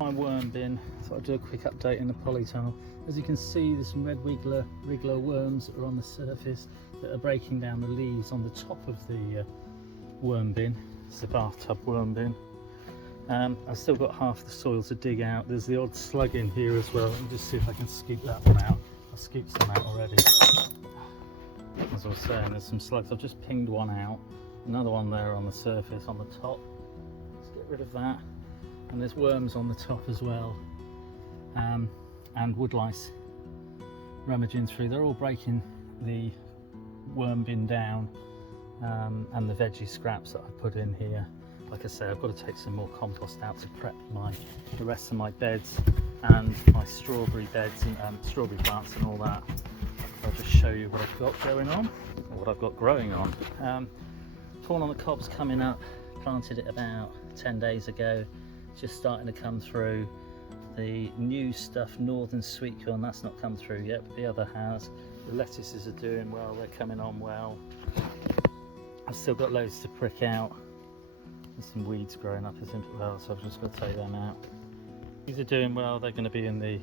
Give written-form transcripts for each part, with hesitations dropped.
My worm bin, so I'll do a quick update in the polytunnel. As you can see, there's some red wriggler worms that are on the surface that are breaking down the leaves on the top of the worm bin. It's a bathtub worm bin. I've still got half the soil to dig out. There's the odd slug in here as well. Let me just see if I can scoop that one out. I've scooped some out already. As I was saying, there's some slugs. I've just pinged one out. Another one there on the surface on the top. Let's get rid of that. And there's worms on the top as well, and woodlice rummaging through. They're all breaking the worm bin down, and the veggie scraps that I put in here. Like I say, I've got to take some more compost out to prep the rest of my beds and my strawberry beds and strawberry plants and all that. I'll just show you what I've got going on, or what I've got growing on. Corn on the cob's coming up. Planted it about 10 days ago. Just starting to come through. The new stuff, northern sweet corn, that's not come through yet, but the other has. The lettuces are doing well, they're coming on well. I've still got loads to prick out. There's some weeds growing up as well, so I've just got to take them out. These are doing well, they're going to be in the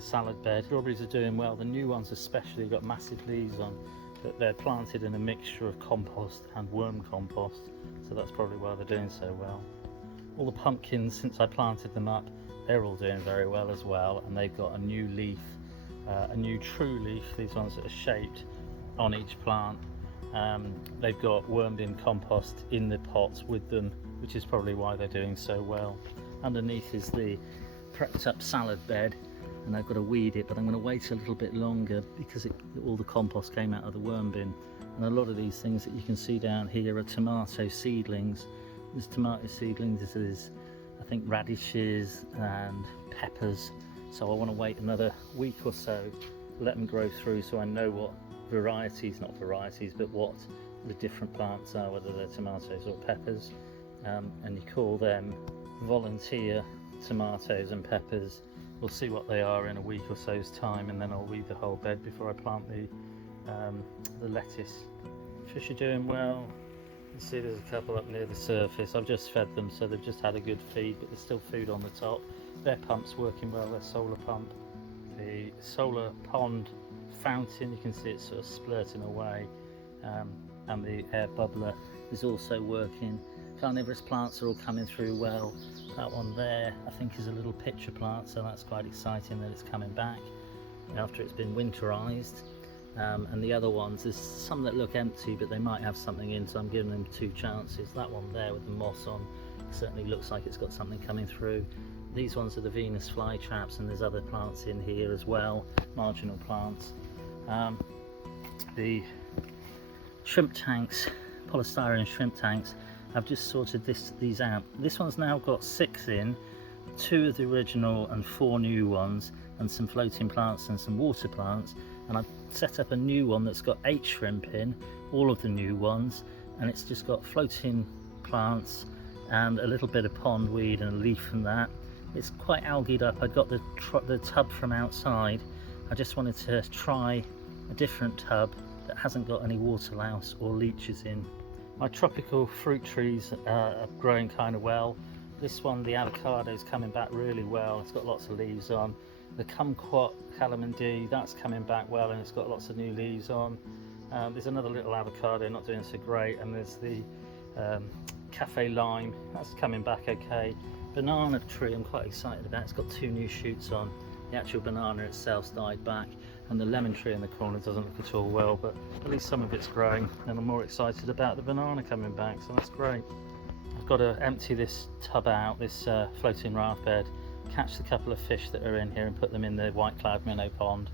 salad bed. Strawberries are doing well, the new ones especially got massive leaves on, but they're planted in a mixture of compost and worm compost, so that's probably why they're doing so well. All the pumpkins, since I planted them up, they're all doing very well as well, and they've got a new leaf, a new true leaf, these ones that are shaped on each plant. They've got Wormbin compost in the pots with them, which is probably why they're doing so well. Underneath is the prepped up salad bed, and I've got to weed it, but I'm going to wait a little bit longer because all the compost came out of the worm bin. And a lot of these things that you can see down here are tomato seedlings. There's tomato seedlings, there's I think radishes and peppers, so I want to wait another week or so, let them grow through so I know what varieties, not varieties, but what the different plants are, whether they're tomatoes or peppers, and you call them volunteer tomatoes and peppers. We'll see what they are in a week or so's time, and then I'll weed the whole bed before I plant the lettuce. Fish are doing well. You see there's a couple up near the surface. I've just fed them, so they've just had a good feed, but there's still food on the top. Their pump's working well, their solar pump. The solar pond fountain, you can see it's sort of splurting away, and the air bubbler is also working. Carnivorous plants are all coming through well. That one there I think is a little pitcher plant, so that's quite exciting that it's coming back after it's been winterized. And the other ones, there's some that look empty but they might have something in, so I'm giving them 2 chances. That one there with the moss on certainly looks like it's got something coming through. These ones are the Venus flytraps, and there's other plants in here as well, marginal plants. The shrimp tanks, polystyrene shrimp tanks, I've just sorted these out. This one's now got 6 in, 2 of the original and 4 new ones, and some floating plants and some water plants. And I've set up a new one that's got 8 shrimp in, all of the new ones, and it's just got floating plants and a little bit of pondweed and a leaf from that. It's quite algaed up. I got the tub from outside. I just wanted to try a different tub that hasn't got any water louse or leeches in. My tropical fruit trees are growing kind of well. This one, the avocado, is coming back really well. It's got lots of leaves on. The kumquat calamity, that's coming back well, and it's got lots of new leaves on. There's another little avocado not doing so great, and there's the cafe lime, that's coming back okay. Banana tree I'm quite excited about. It's got 2 new shoots on. The actual banana itself's died back, and the lemon tree in the corner doesn't look at all well, but at least some of it's growing, and I'm more excited about the banana coming back, so that's great. I've got to empty this tub out, this floating raft bed, catch the couple of fish that are in here and put them in the white cloud minnow pond,